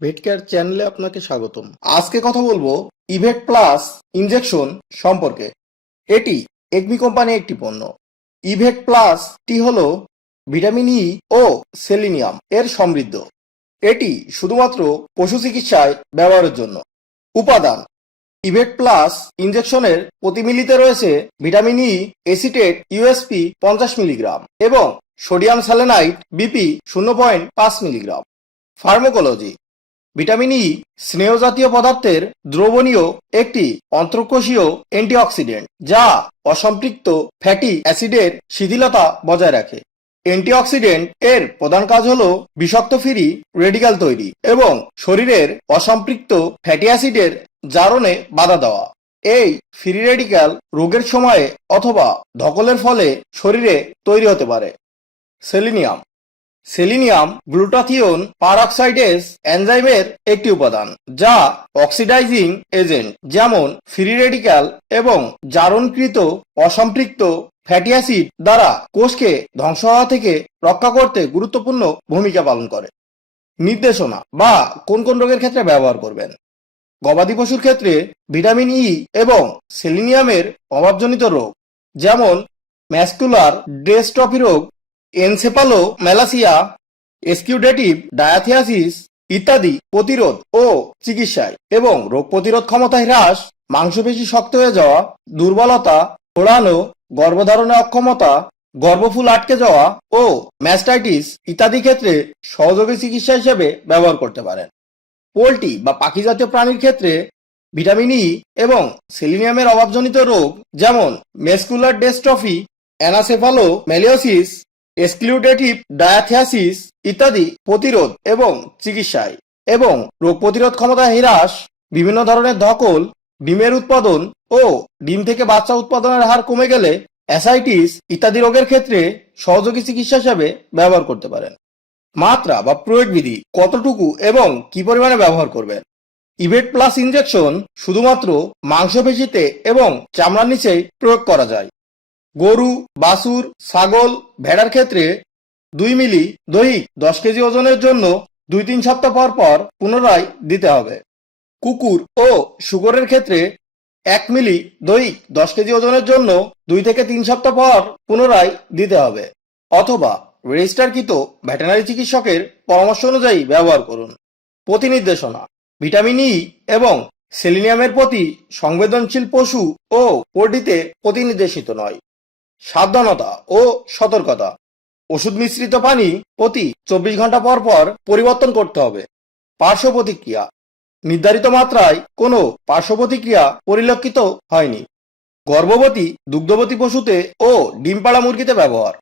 ভেটকেয়ার চ্যানেলে আপনাকে স্বাগতম। আজকে কথা বলব ইভেট প্লাস ইনজেকশন সম্পর্কে। এটি একমি কোম্পানি একটি পণ্য। ইভেট প্লাস টি হল ভিটামিন ই ও সেলিনিয়াম এর সমৃদ্ধ। এটি শুধুমাত্র পশু চিকিৎসায় ব্যবহারের জন্য। উপাদান। ইভেট প্লাস ইনজেকশনের প্রতি মিলিতে রয়েছে ভিটামিন ই এসিটেট ইউএসপি পঞ্চাশ মিলিগ্রাম এবং সোডিয়াম স্যালেনাইট বিপি শূন্য পয়েন্ট পাঁচ মিলিগ্রাম। ফার্মোকোলজি ভিটামিন ই স্নেহ জাতীয় পদার্থের দ্রবণীয় একটি অন্তর্কোষীয় অ্যান্টিঅক্সিডেন্ট, যা অসম্পৃক্ত ফ্যাটি অ্যাসিডের শিথিলতা বজায় রাখে। অ্যান্টিঅক্সিডেন্ট এর প্রধান কাজ হল বিষাক্ত ফ্রি রেডিক্যাল তৈরি এবং শরীরের অসম্পৃক্ত ফ্যাটি অ্যাসিডের জারণে বাধা দেওয়া। এই ফ্রি রেডিক্যাল রোগের সময়ে অথবা ধকলের ফলে শরীরে তৈরি হতে পারে। সেলিনিয়াম সেলিনিয়াম গ্লুটাথিওন পারঅক্সাইডেস এনজাইমের একটি উপাদান, যা অক্সিডাইজিং এজেন্ট, যেমন ফ্রি রেডিক্যাল এবং জারণকৃত অসম্পৃক্ত ফ্যাটি অ্যাসিড দ্বারা কোষকে ধ্বংস হওয়া থেকে রক্ষা করতে গুরুত্বপূর্ণ ভূমিকা পালন করে। নির্দেশনা, বা কোন কোন রোগের ক্ষেত্রে ব্যবহার করবেন। গবাদি পশুর ক্ষেত্রে ভিটামিন ই এবং সেলিনিয়ামের অভাবজনিত রোগ, যেমন ম্যাসকুলার ড্রেস্ট্রফি রোগ এনসেপালো ম্যালাসিয়া এসকিউডেটিভ, ডায়াথিয়াসিস ইত্যাদি প্রতিরোধ ও চিকিৎসায় এবং রোগ প্রতিরোধ ক্ষমতা হ্রাস, মাংসপেশি শক্ত হয়ে যাওয়া, দুর্বলতা পোড়ানো গর্ভধারণে অক্ষমতা, গর্ভফুল আটকে যাওয়া ও ম্যাস্টাইটিস ইত্যাদি ক্ষেত্রে সহযোগী চিকিৎসা হিসেবে ব্যবহার করতে পারেন। পোলট্রি বা পাখি জাতীয় প্রাণীর ক্ষেত্রে ভিটামিন ই এবং সেলিনিয়ামের অভাবজনিত রোগ যেমন মেসকুলার ডেস্ট্রফি, অ্যানাসেফালো ম্যালিওসিস এক্সক্লুডেটিভ ডায়াথিয়াসিস ইত্যাদি প্রতিরোধ এবং চিকিৎসায়। এবং রোগ প্রতিরোধ ক্ষমতা হ্রাস, বিভিন্ন ধরনের ধকল, ডিমের উৎপাদন ও ডিম থেকে বাচ্চা উৎপাদনের হার কমে গেলে অ্যাসাইটিস ইত্যাদি রোগের ক্ষেত্রে সহযোগী চিকিৎসা হিসাবে ব্যবহার করতে পারেন। মাত্রা বা প্রয়োগ বিধি কতটুকু এবং কি পরিমাণে ব্যবহার করবেন? ইভেট প্লাস ইনজেকশন শুধুমাত্র মাংসপেশিতে এবং চামড়ার নিচেই প্রয়োগ করা যায়। গরু, বাছুর, ছাগল ভেড়ার ক্ষেত্রে দুই মিলি দৈহিক দশ কেজি ওজনের জন্য দুই তিন সপ্তাহ পর পর পুনরায় দিতে হবে। কুকুর ও শুকরের ক্ষেত্রে এক মিলি দৈহিক দশ কেজি ওজনের জন্য দুই থেকে তিন সপ্তাহ পর পুনরায় দিতে হবে। অথবা রেজিস্টারকৃত ভেটেনারি চিকিৎসকের পরামর্শ অনুযায়ী ব্যবহার করুন। প্রতি নির্দেশনা ভিটামিন ই এবং সেলিনিয়ামের প্রতি সংবেদনশীল পশু ও পোল্ট্রিতে প্রতিনির্দেশিত নয়। সাবধানতা ও সতর্কতা। ওষুধ মিশ্রিত পানি প্রতি চব্বিশ ঘণ্টা পর পর পরিবর্তন করতে হবে। পার্শ্ব প্রতিক্রিয়া। নির্ধারিত মাত্রায় কোনো পার্শ্ব প্রতিক্রিয়া পরিলক্ষিত হয়নি। গর্ভবতী দুগ্ধবতী পশুতে ও ডিম পাড়া মুরগিতে ব্যবহার।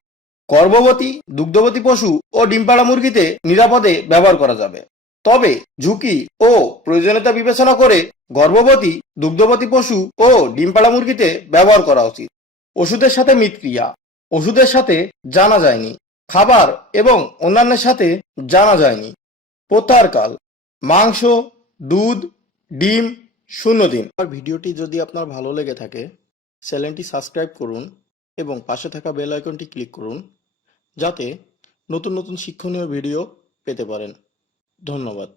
গর্ভবতী দুগ্ধবতী পশু ও ডিম পাড়া মুরগিতে নিরাপদে ব্যবহার করা যাবে। তবে ঝুঁকি ও প্রয়োজনীয়তা বিবেচনা করে গর্ভবতী দুগ্ধবতী পশু ও ডিম পাড়া মুরগিতে ব্যবহার করা উচিত। ওষুধের সাথে মিতক্রিয়া, ওষুধের সাথে জানা যায়নি, খাবার এবং অন্যান্যের সাথে জানা যায়নি। প্রত্যাহারকাল, মাংস, দুধ, ডিম, শূন্য দিন। আর ভিডিওটি যদি আপনার ভালো লেগে থাকে, চ্যানেলটি সাবস্ক্রাইব করুন এবং পাশে থাকা বেল আইকনটি ক্লিক করুন, যাতে নতুন নতুন শিক্ষণীয় ভিডিও পেতে পারেন। ধন্যবাদ।